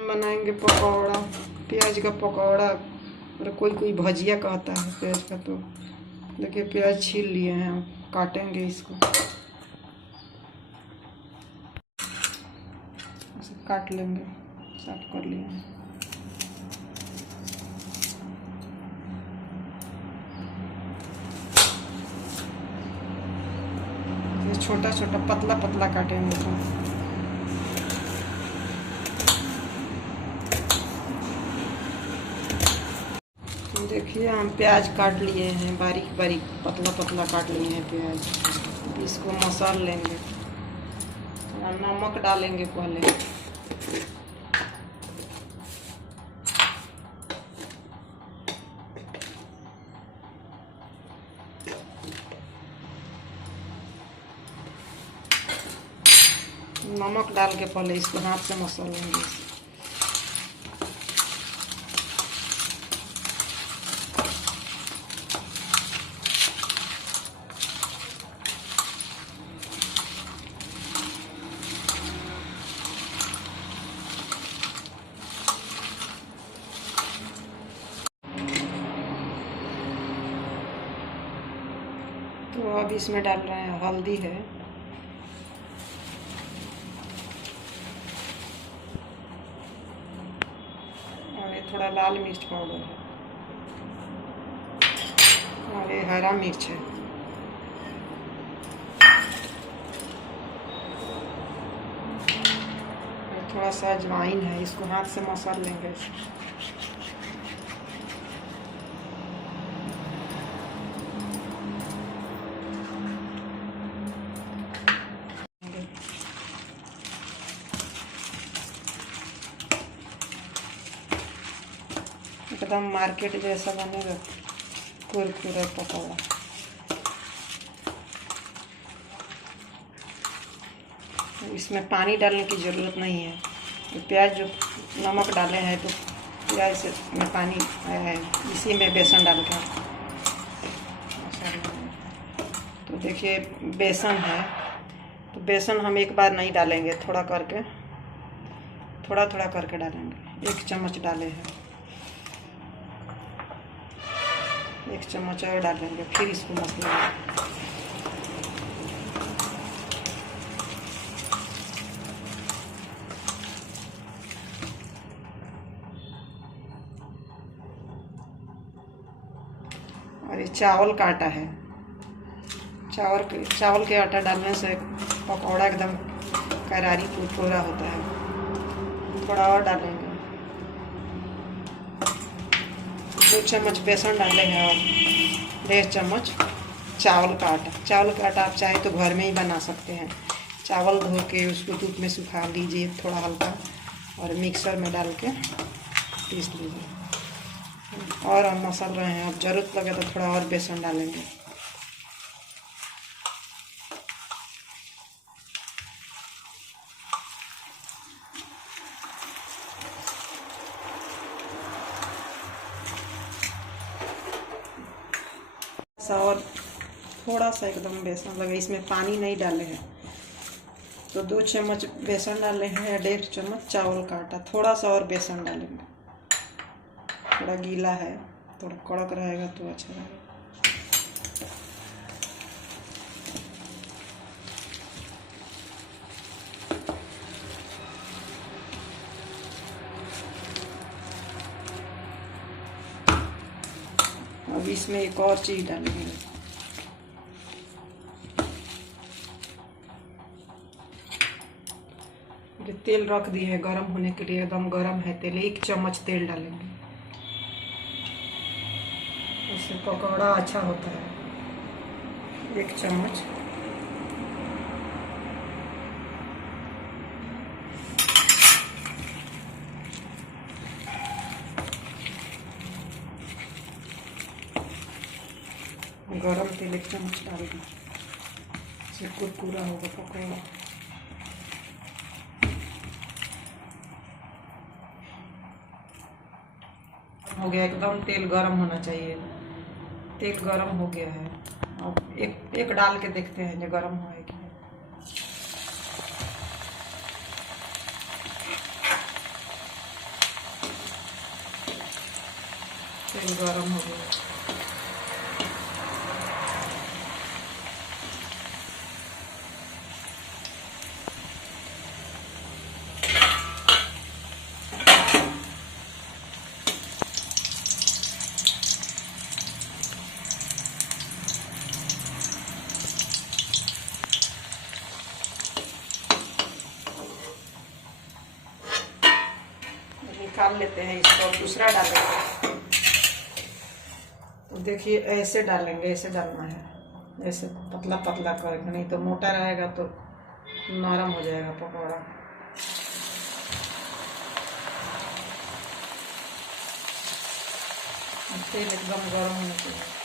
बनाएंगे पकौड़ा, प्याज का पकौड़ा, और कोई कोई भजिया कहता है प्याज का। तो देखिए प्याज छील लिए हैं, हम काटेंगे इसको, ऐसे काट लेंगे, साफ कर लिए हैं। ये छोटा छोटा पतला पतला काटेंगे तो। देखिए हम प्याज काट लिए हैं, बारीक बारीक पतला पतला काट लिए हैं प्याज। इसको मसल लेंगे, थोड़ा नमक डालेंगे पहले। नमक डाल के पहले इसको हाथ से मसल लेंगे। तो अब इसमें डाल रहे हैं हल्दी है, और ये थोड़ा लाल मिर्च पाउडर है, और ये हरा मिर्च है। थोड़ा सा अजवाइन है, इसको हाथ से मसल लेंगे। एकदम मार्केट जैसा बनेगा कुरकुरा पकौड़ा। इसमें पानी डालने की ज़रूरत नहीं है, तो प्याज जो नमक डाले हैं तो प्याज से में पानी आया है, इसी में बेसन डाल के। तो देखिए बेसन है, तो बेसन हम एक बार नहीं डालेंगे, थोड़ा थोड़ा करके डालेंगे। 1 चम्मच डाले हैं, 1 चम्मच और डालेंगे, फिर इसको मसलेंगे। और ये चावल का आटा है, चावल के आटा डालने से पकौड़ा एकदम करारी कुरकुरा होता है। थोड़ा और डालेंगे, 2 चम्मच बेसन डाले हैं, और 1.5 चम्मच चावल का आटा। चावल का आटा आप चाहे तो घर में ही बना सकते हैं। चावल धो के उसको धूप में सुखा लीजिए थोड़ा हल्का, और मिक्सर में डाल के पीस लीजिए। और हम मसल रहे हैं, अब ज़रूरत लगे तो थोड़ा और बेसन डालेंगे। और थोड़ा सा एकदम बेसन लगे, इसमें पानी नहीं डाले हैं, तो 2 चम्मच बेसन डाले हैं, 1.5 चम्मच चावल का आटा। थोड़ा सा और बेसन डालेंगे, थोड़ा गीला है, थोड़ा कड़क रहेगा तो अच्छा रहेगा। अब इसमें एक और चीज़ डालेंगे, जो तेल रख दिए है गरम होने के लिए, एकदम गरम है तेल। 1 चम्मच तेल डालेंगे, उससे पकौड़ा अच्छा होता है। 1 चम्मच। गरम तेल 1 चम्मच डाल दें, इससे कुरकुरा होगा पकौड़ा। हो गया, एकदम तेल गरम होना चाहिए। तेल गरम हो गया है, अब एक डाल के देखते हैं जो गरम है कि नहीं। तेल गरम हो गया। निकाल लेते हैं इसको और दूसरा डालेंगे। तो देखिए ऐसे डालेंगे, ऐसे डालना है, ऐसे पतला पतला करके, नहीं तो मोटा रहेगा तो नरम हो जाएगा पकौड़ा। तेल एकदम गर्म होना चाहिए।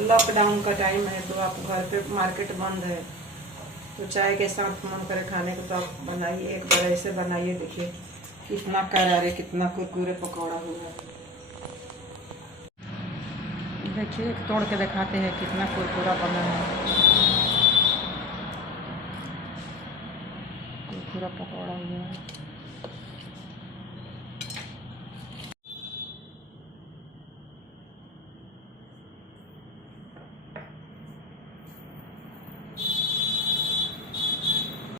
लॉकडाउन का टाइम है तो आप घर पे, मार्केट बंद है तो चाय के साथ मन करे खाने को तो आप बनाइए, एक बार ऐसे बनाइए, देखिए कितना करारे, कितना कुरकुरे पकौड़ा हुआ। देखिए तोड़ के दिखाते हैं कितना कुरकुरा बना है, कुरकुरा पकौड़ा हुआ है।